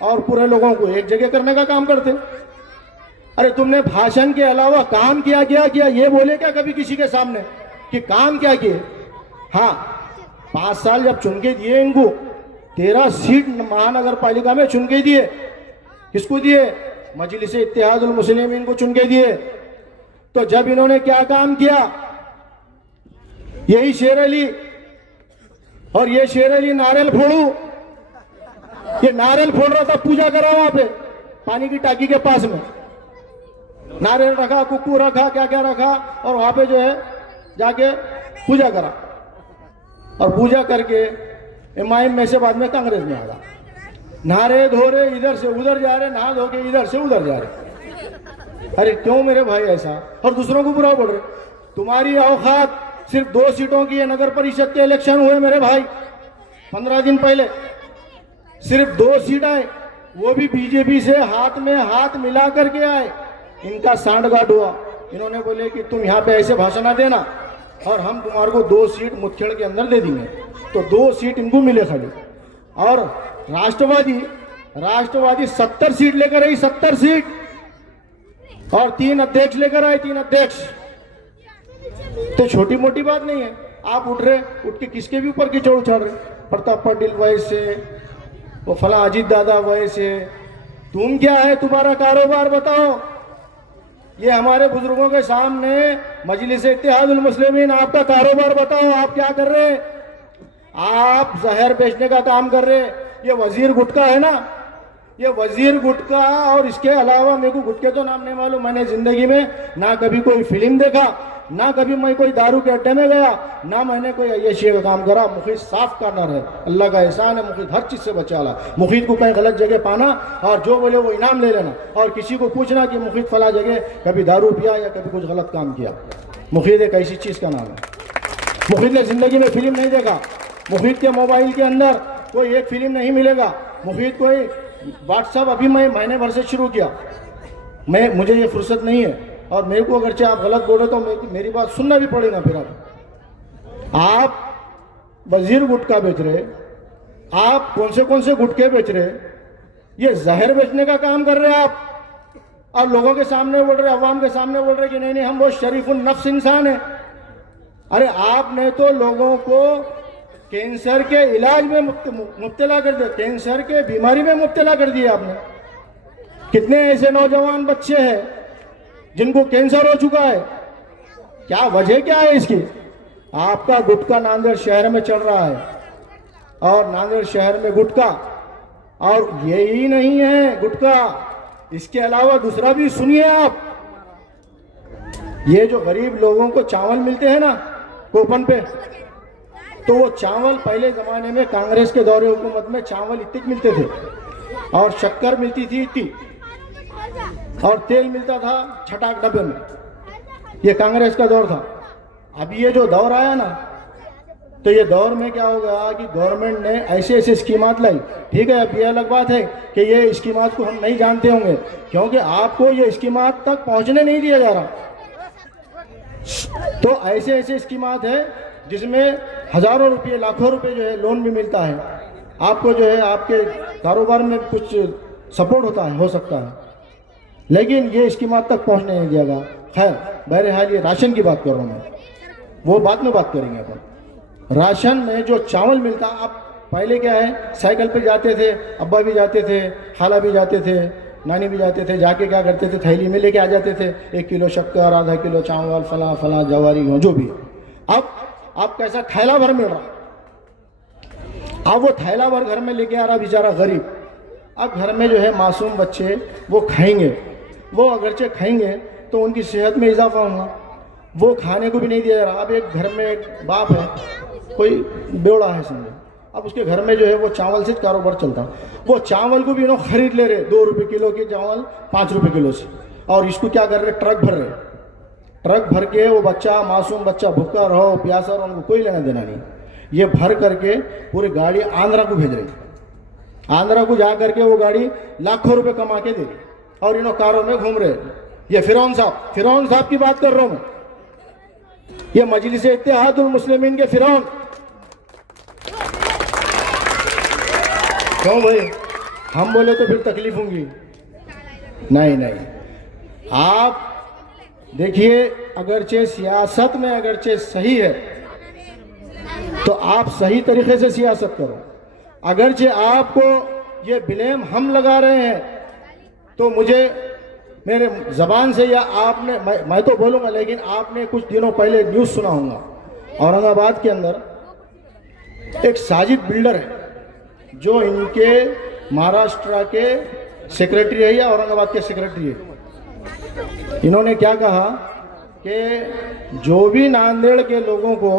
और पूरे लोगों को एक जगह करने का काम करते। अरे तुमने भाषण के अलावा काम क्या किया ये बोले क्या कभी किसी के सामने कि काम क्या किए? हाँ, 5 साल जब चुन के दिए इनको, 13 सीट महानगर पालिका में चुन के दिए। किसको दिए? मजलिस इत्तेहादुल मुस्लिमीन को चुन के दिए। तो जब इन्होंने क्या काम किया, यही शेर अली और ये शेर अली नारियल फोड़ू, ये नारियल फोड़ रहा था, पूजा करा वहां पे पानी की टाकी के पास में, नारियल रखा, कुक्कू रखा, क्या क्या रखा, और वहां पे जो है जाके पूजा करा। और पूजा करके एमआईएम में से बाद में कांग्रेस में आ गया। नारे धो रहे, इधर से उधर जा रहे, नहा धो के इधर से उधर जा रहे। अरे क्यों मेरे भाई ऐसा? और दूसरों को बुरा बोल रहे। तुम्हारी औकात सिर्फ 2 सीटों की है। नगर परिषद के इलेक्शन हुए मेरे भाई 15 दिन पहले, सिर्फ 2 सीट आए, वो भी बीजेपी से हाथ में हाथ मिला करके आए। इनका सांठगांठ हुआ। इन्होंने बोले कि तुम यहाँ पे ऐसे भाषण देना और हम तुम्हारे को 2 सीट मुठखेड़ के अंदर दे देंगे। तो 2 सीट इनको मिले खाली। और राष्ट्रवादी 70 सीट लेकर आई, 70 सीट, और 3 अध्यक्ष लेकर आए, 3 अध्यक्ष। तो छोटी मोटी बात नहीं है। आप उठ के किसके भी ऊपर कीचड़ उछाल रहे? प्रताप पाटिल वैसे, वो फला अजीत दादा वैसे। तुम क्या है, तुम्हारा कारोबार बताओ। ये हमारे बुजुर्गों के सामने मजलिस इत्तेहादुल मुस्लिमीन, आपका कारोबार बताओ, आप क्या कर रहे हैं? आप जहर बेचने का काम कर रहे हैं। ये वजीर गुटका है ना, ये वजीर गुटका, और इसके अलावा मेरे को गुटके तो नाम नहीं मालूम। मैंने जिंदगी में ना कभी कोई फिल्म देखा, ना कभी मैं कोई दारू के अड्डे में गया, ना मैंने कोई अय्याशी का काम करा। मुखीद साफ करना रहे, अल्लाह का एहसान है, मुखीद हर चीज से बचा ला। मुखीद को कहीं गलत जगह पाना और जो बोले वो इनाम ले लेना, और किसी को पूछना कि मुखीद फला जगह कभी दारू पिया या कभी कुछ गलत काम किया। मुखीद एक ऐसी चीज का नाम है। मुखीद ने जिंदगी में फिल्म नहीं देखा। मुखीद के मोबाइल के अंदर कोई एक फिल्म नहीं मिलेगा। मुखीद कोई व्हाट्सअप अभी मैं महीने भर से शुरू किया, मुझे ये फुर्सत नहीं है। और मेरे को अगरचे आप गलत बोले तो मेरी बात सुनना भी पड़ेगा। फिर आप वजीर गुटखा बेच रहे, आप कौन से गुटखे बेच रहे, ये जहर बेचने का काम कर रहे आप। और लोगों के सामने बोल रहे, अवाम के सामने बोल रहे कि नहीं हम वो शरीफुल नफ्स इंसान है। अरे आपने तो लोगों को कैंसर के इलाज में मुब्तला कर दिया, कैंसर के बीमारी में मुब्तला कर दिया आपने। कितने ऐसे नौजवान बच्चे हैं जिनको कैंसर हो चुका है? क्या वजह क्या है इसकी? आपका गुटखा नांदेड़ शहर में चल रहा है, और नांदेड़ शहर में गुटखा, और यही नहीं है गुटखा, इसके अलावा दूसरा भी सुनिए आप। ये जो गरीब लोगों को चावल मिलते हैं ना कूपन पे, तो वो चावल पहले जमाने में कांग्रेस के दौरे हुकूमत में चावल इतने मिलते थे, और शक्कर मिलती थी इतनी, और तेल मिलता था छटाक डब्बे में। ये कांग्रेस का दौर था। अब ये जो दौर आया ना, तो ये दौर में क्या हो गया कि गवर्नमेंट ने ऐसे स्कीमात लाई। ठीक है, अब ये अलग बात है कि ये स्कीमात को हम नहीं जानते होंगे, क्योंकि आपको ये स्कीमात तक पहुंचने नहीं दिया जा रहा। तो ऐसे स्कीमात है जिसमें हजारों रुपये, लाखों रुपए जो है लोन भी मिलता है आपको, जो है आपके कारोबार में कुछ सपोर्ट होता है, हो सकता है, लेकिन ये स्कीमात तक पहुंचने नहीं दिया। खैर, बहरहाल ये राशन की बात कर रहा हूँ मैं, वो बाद में बात करेंगे अपन। राशन में जो चावल मिलता, आप पहले क्या है, साइकिल पे जाते थे, अब्बा भी जाते थे, खाला भी जाते थे, नानी भी जाते थे, जाके क्या करते थे, थैली में लेके आ जाते थे 1 किलो शक्कर, आधा किलो चावल, फला जवारी हो जो भी। अब कैसा थैला भर मिल रहा, अब वो थैला भर घर में लेके आ रहा बेचारा गरीब। अब घर में जो है मासूम बच्चे वो खाएंगे, वो अगरचे खाएंगे तो उनकी सेहत में इजाफा होगा, वो खाने को भी नहीं दिया जा रहा। अब एक घर में एक बाप है, कोई बेवड़ा है समझो, अब उसके घर में जो है वो चावल से कारोबार चलता, वो चावल को भी इन्हों खरीद ले रहे 2 रुपये किलो के चावल 5 रुपये किलो से, और इसको क्या कर रहे, ट्रक भर रहे, ट्रक भर के वो बच्चा, मासूम बच्चा भूखा रहो प्यासा रहो, उनको कोई लेना देना नहीं, ये भर करके पूरी गाड़ी आंध्रा को भेज रही। आंध्रा को जा करके वो गाड़ी लाखों रुपए कमा के दे रही, और इन्हों कारों में घूम रहे। ये फिरौन साहब की बात कर रहा हूं मैं, ये मजलिस इत्तेहादुल मुस्लिमीन के फिरौन। क्यों भाई, हम बोले तो फिर तकलीफ होंगी। नहीं नहीं, आप देखिए, अगरचे सियासत में अगरचे सही है तो आप सही तरीके से सियासत करो। अगरचे आपको ये ब्लेम हम लगा रहे हैं तो मुझे मेरे ज़बान से या आपने मैं तो बोलूँगा, लेकिन आपने कुछ दिनों पहले न्यूज़ सुना होगा, औरंगाबाद के अंदर एक साजिद बिल्डर है जो इनके महाराष्ट्र के सेक्रेटरी है या औरंगाबाद के सेक्रेटरी है। इन्होंने क्या कहा कि जो भी नांदेड़ के लोगों को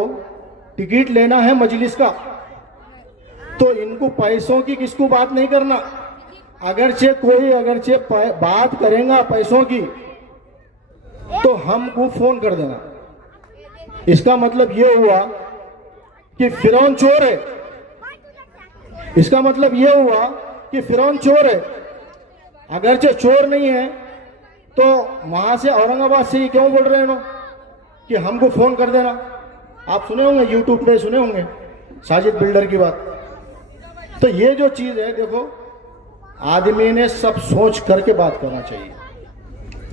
टिकट लेना है मजलिस का तो इनको पैसों की किसको बात नहीं करना, अगरचे बात करेगा पैसों की तो हमको फोन कर देना। इसका मतलब ये हुआ कि फिरौन चोर है। इसका मतलब ये हुआ कि फिरौन चोर है। अगरचे चोर नहीं है तो वहां से औरंगाबाद से ही क्यों बोल रहे हैं कि हमको फोन कर देना। आप सुने होंगे, यूट्यूब पे सुने होंगे साजिद बिल्डर की बात। तो ये जो चीज है, देखो, आदमी ने सब सोच करके बात करना चाहिए।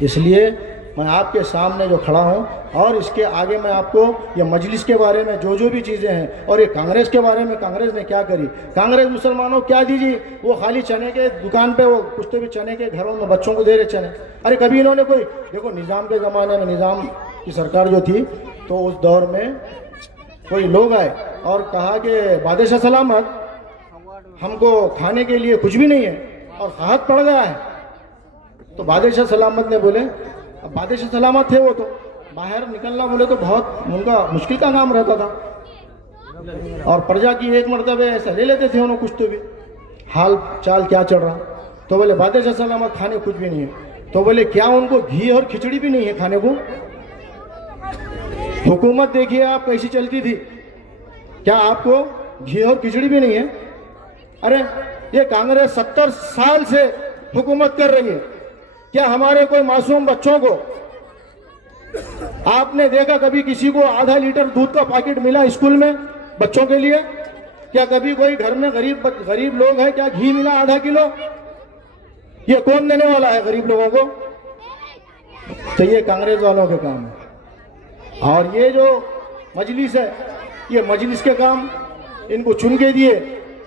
इसलिए मैं आपके सामने जो खड़ा हूं और इसके आगे मैं आपको ये मजलिस के बारे में जो भी चीज़ें हैं और ये कांग्रेस के बारे में, कांग्रेस ने क्या करी, कांग्रेस मुसलमानों क्या दीजिए, वो खाली चने के दुकान पे वो कुछ तो भी चने के घरों में बच्चों को दे रहे चने। अरे कभी इन्होंने कोई, देखो निज़ाम के ज़माने में, निज़ाम की सरकार जो थी तो उस दौर में कोई लोग आए और कहा कि बादशाह सलामत हमको खाने के लिए कुछ भी नहीं है और हाथ पड़ गया है। तो बादशाह सलामत ने बोले, अब बादशाह सलामत थे वो तो बाहर निकलना बोले तो बहुत उनका मुश्किल का काम रहता था और प्रजा की एक मरतबे ऐसा ले लेते थे उन्होंने कुछ तो भी हाल चाल क्या चल रहा। तो बोले बादशाह सलामत खाने कुछ भी नहीं है। तो बोले क्या उनको घी और खिचड़ी भी नहीं है खाने को? हुकूमत देखिए आप कैसी चलती थी, क्या आपको घी और खिचड़ी भी नहीं है? अरे ये कांग्रेस 70 साल से हुकूमत कर रही है, क्या हमारे कोई मासूम बच्चों को आपने देखा कभी किसी को आधा लीटर दूध का पैकेट मिला स्कूल में बच्चों के लिए? क्या कभी कोई घर में गरीब लोग हैं, क्या घी मिला आधा किलो? ये कौन देने वाला है गरीब लोगों को? तो ये कांग्रेस वालों के काम है। और ये जो मजलिस है, ये मजलिस के काम इनको चुन के दिए,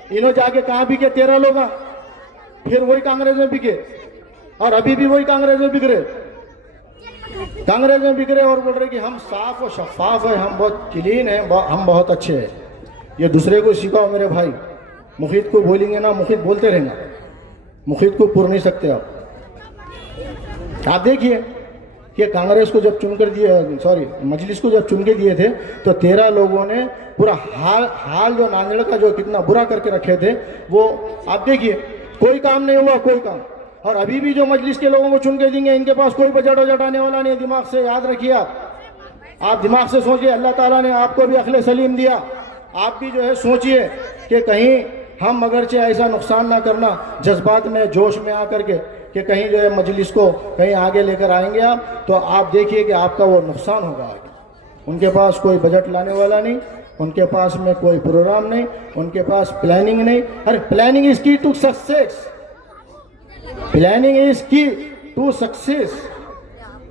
इन्होंने जाके कहाँ बिके 13 लोग, फिर वही कांग्रेस में बिके और अभी भी वही कांग्रेस में बिक रहे, कांग्रेस में बिक रहे और बोल रहे कि हम साफ और शफाफ है, हम बहुत क्लीन है, हम बहुत अच्छे हैं। ये दूसरे को सिखाओ मेरे भाई। मुखीद को बोलेंगे ना, मुखीद बोलते रहना, मुखीद को पुर नहीं सकते आप देखिए कि कांग्रेस को जब चुनकर दिए, सॉरी मजलिस को जब चुन के दिए थे तो 13 लोगों ने पूरा हाल जो नांदेड़ का जो कितना बुरा करके रखे थे वो आप देखिए, कोई काम नहीं हुआ, कोई काम। और अभी भी जो मजलिस के लोगों को चुन के देंगे, इनके पास कोई बजट वजट आने वाला नहीं। दिमाग से याद रखिए, आप दिमाग से सोचिए, अल्लाह ताला ने आपको भी अक्ल सलीम दिया, आप भी जो है सोचिए कि कहीं हम अगरचे ऐसा नुकसान ना करना जज्बात में जोश में आकर के कि कहीं जो है मजलिस को कहीं आगे लेकर आएंगे आप, तो आप देखिए कि आपका वो नुकसान होगा आगे। उनके पास कोई बजट लाने वाला नहीं, उनके पास में कोई प्रोग्राम नहीं, उनके पास प्लानिंग नहीं। अरे प्लानिंग इज की टू सक्सेस, प्लानिंग इज की टू सक्सेस।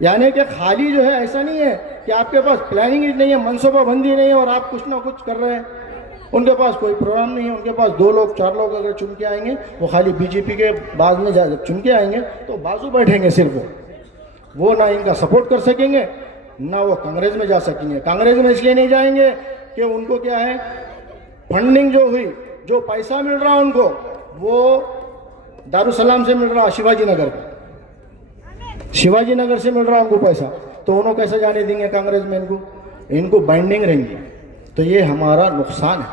यानी कि खाली जो है ऐसा नहीं है कि आपके पास प्लानिंग ही नहीं है, मनसूबाबंदी नहीं है और आप कुछ ना कुछ कर रहे हैं। उनके पास कोई प्रोग्राम नहीं है, उनके पास 2 लोग 4 लोग अगर चुन के आएंगे, वो खाली बीजेपी के बाद में जब चुन के आएंगे तो बाजू बैठेंगे सिर्फ वो ना इनका सपोर्ट कर सकेंगे ना वो कांग्रेस में जा सकेंगे। कांग्रेस में इसलिए नहीं जाएंगे कि उनको क्या है, फंडिंग जो हुई, जो पैसा मिल रहा उनको वो दारुसलाम से मिल रहा, शिवाजी नगर से मिल रहा उनको पैसा, तो उन्होंने कैसे जाने देंगे कांग्रेस में? इनको बाइंडिंग रहेंगी। तो ये हमारा नुकसान है,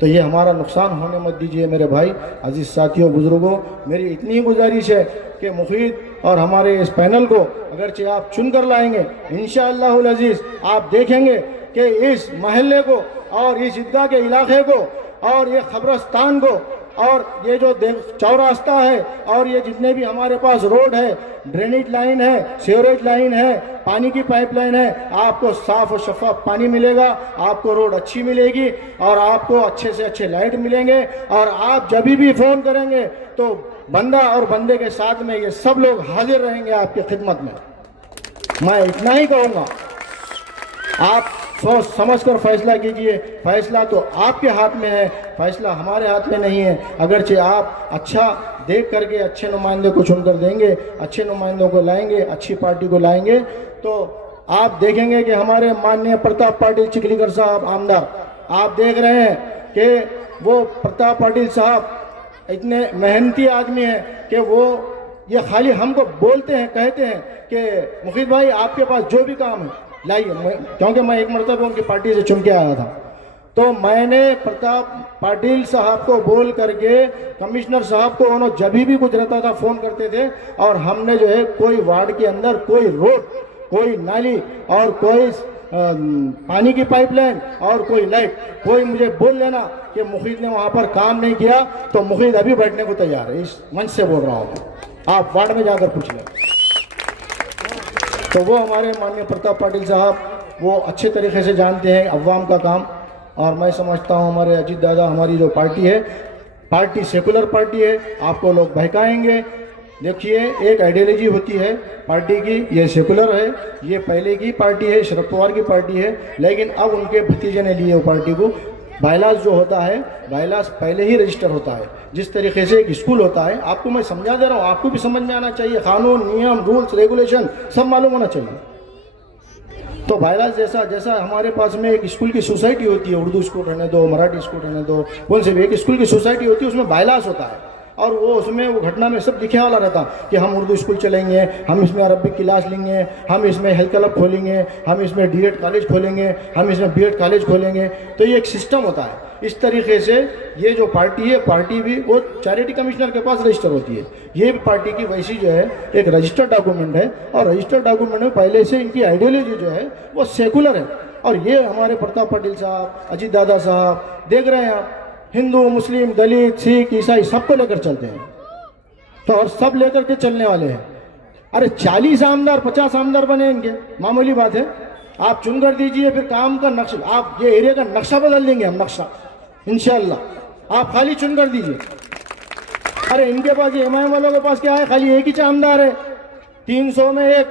तो ये हमारा नुकसान होने मत दीजिए मेरे भाई। अजीज साथियों, बुजुर्गों, मेरी इतनी ही गुजारिश है कि मुफीद और हमारे इस पैनल को अगरचे आप चुन कर लाएंगे, इंशाअल्लाहुल अजीज आप देखेंगे कि इस महल्ले को और इस ईदगाह के इलाके को और ये खबरस्तान को और ये जो चौरास्ता है और ये जितने भी हमारे पास रोड है, ड्रेनेज लाइन है, सीवरेज लाइन है, पानी की पाइपलाइन है, आपको साफ और शफाफ पानी मिलेगा, आपको रोड अच्छी मिलेगी और आपको अच्छे से अच्छे लाइट मिलेंगे। और आप जब भी फ़ोन करेंगे तो बंदा और बंदे के साथ में ये सब लोग हाजिर रहेंगे आपकी खिदमत में। मैं इतना ही कहूँगा, आप सोच समझ कर फैसला कीजिए। फैसला तो आपके हाथ में है, फैसला हमारे हाथ में नहीं है। अगरचे आप अच्छा देख करके अच्छे नुमाइंदे को चुनकर देंगे, अच्छे नुमाइंदों को लाएंगे, अच्छी पार्टी को लाएंगे, तो आप देखेंगे कि हमारे माननीय प्रताप पाटिल चिखलीकर साहब आमदार, आप देख रहे हैं कि वो प्रताप पाटिल साहब इतने मेहनती आदमी हैं कि वो ये खाली हमको बोलते हैं, कहते हैं कि मुखिद भाई आपके पास जो भी काम है लाइए, क्योंकि मैं एक मरतबा उनकी पार्टी से चुन के आया था, तो मैंने प्रताप पाटिल साहब को बोल करके कमिश्नर साहब को उन्होंने जब भी कुछ रहता था फ़ोन करते थे, और हमने जो है कोई वार्ड के अंदर कोई रोड, कोई नाली और कोई पानी की पाइपलाइन और कोई लाइट, कोई मुझे बोल लेना कि मुखिद ने वहाँ पर काम नहीं किया तो मुखिद अभी बैठने को तैयार है। इस मंच से बोल रहा हूँ, आप वार्ड में जाकर पूछ लें। तो वो हमारे माननीय प्रताप पाटिल साहब वो अच्छे तरीके से जानते हैं अवाम का काम, और मैं समझता हूँ हमारे अजीत दादा, हमारी जो पार्टी है, पार्टी सेकुलर पार्टी है, आपको लोग बहकाएंगे। देखिए, एक आइडियोलॉजी होती है पार्टी की, ये सेकुलर है, ये पहले की पार्टी है, शरद पवार की पार्टी है, लेकिन अब उनके भतीजे ने लिए वो पार्टी को। बायलास जो होता है, बायलास पहले ही रजिस्टर होता है, जिस तरीके से एक स्कूल होता है, आपको मैं समझा दे रहा हूँ, आपको भी समझ में आना चाहिए, कानून, नियम, रूल्स, रेगुलेशन सब मालूम होना चाहिए। तो बायलास जैसा हमारे पास में एक स्कूल की सोसाइटी होती है, उर्दू स्कूल रहने दो, मराठी स्कूल रहने दो, कौन से भी एक स्कूल की सोसाइटी होती है, उसमें बायलास होता है, और वो उसमें वो घटना में सब लिखे वाला रहता कि हम उर्दू स्कूल चलेंगे, हम इसमें अरबिक क्लास लेंगे, हम इसमें हेल्थ क्लब खोलेंगे, हम इसमें डीएड कॉलेज खोलेंगे, हम इसमें बीएड कॉलेज खोलेंगे। तो ये एक सिस्टम होता है। इस तरीके से ये जो पार्टी है, पार्टी भी वो चैरिटी कमिश्नर के पास रजिस्टर होती है। ये भी पार्टी की वैसी जो है एक रजिस्टर्ड डॉक्यूमेंट है, और रजिस्टर्ड डॉक्यूमेंट में पहले से इनकी आइडियोलॉजी जो है वो सेकुलर है। और ये हमारे प्रताप पाटिल साहब, अजीत दादा साहब, देख रहे हैं आप, हिंदू, मुस्लिम, दलित, सिख, ईसाई सबको लेकर चलते हैं, तो और सब लेकर के चलने वाले हैं। अरे 40 आमदार 50 आमदार बने इनके, मामूली बात है। आप चुन कर दीजिए, फिर काम का नक्शा, आप ये एरिया का नक्शा बदल देंगे हम, नक्शा इंशाल्लाह। आप खाली चुन कर दीजिए। अरे इनके पास, ये एमआईएम वालों के पास क्या है, खाली एक ही आमदार है, 300 में एक,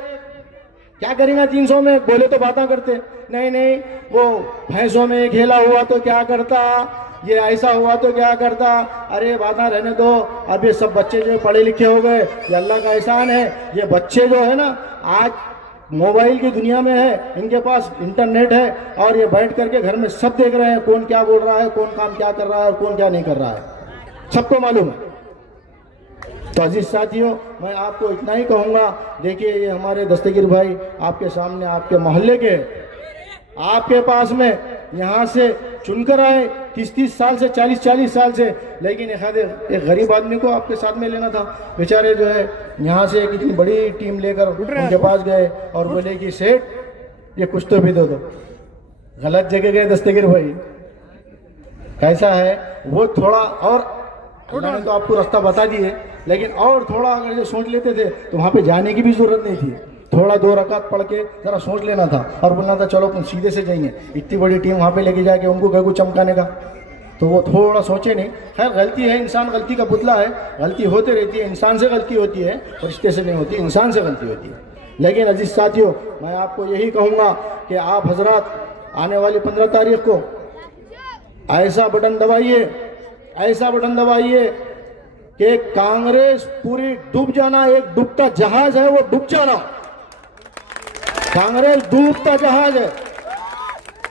क्या करेंगे 300 में एक, बोले तो बातें करते, नहीं वो भैंसों में एक हेला हुआ तो क्या करता, ये ऐसा हुआ तो क्या करता। अरे बातें रहने दो। अब ये सब बच्चे जो पढ़े लिखे हो गए, ये अल्लाह का एहसान है। ये बच्चे जो है ना, आज मोबाइल की दुनिया में है, इनके पास इंटरनेट है, और ये बैठ करके घर में सब देख रहे हैं, कौन क्या बोल रहा है, कौन काम क्या कर रहा है और कौन क्या नहीं कर रहा है, सबको मालूम है। तो अजीज साथियों, मैं आपको इतना ही कहूँगा, देखिए ये हमारे दस्तगीर भाई आपके सामने, आपके मोहल्ले के, आपके पास में यहाँ से चुनकर आए 30-30 साल से, 40-40 साल से, लेकिन एक गरीब आदमी को आपके साथ में लेना था। बेचारे जो है यहाँ से एक इतनी बड़ी टीम लेकर उनके पास गए और बोले कि सेठ ये कुछ तो भी दो। गलत जगह गए दस्तगीर भाई। कैसा है वो, थोड़ा और अल्लाह ने तो आपको रास्ता बता दिए, लेकिन और थोड़ा अगर जो सोच लेते थे तो वहाँ पे जाने की भी जरूरत नहीं थी। थोड़ा 2 रकात पढ़ के ज़रा सोच लेना था और बोलना था चलो अपन सीधे से जाएंगे। इतनी बड़ी टीम वहाँ पे लेके जाके उनको कहीं को चमकाने का, तो वो थोड़ा सोचे नहीं। खैर गलती है, इंसान गलती का पुतला है, गलती होती रहती है, इंसान से गलती होती है, रिश्ते से नहीं होती, इंसान से गलती होती है। लेकिन अजीज साथियों, मैं आपको यही कहूँगा कि आप हजरात आने वाली 15 तारीख को ऐसा बटन दबाइए, ऐसा बटन दबाइए कि कांग्रेस पूरी डूब जाना, एक डूबता जहाज है वो डूब जाना। कांग्रेस डूबता जहाज है।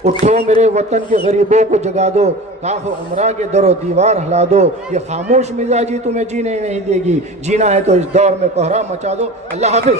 उठो मेरे वतन के गरीबों को जगा दो, काफ उमरा के दरो दीवार हिला दो, ये खामोश मिजाजी तुम्हें जीने नहीं देगी, जीना है तो इस दौर में कोहरा मचा दो। अल्लाह हाफिज।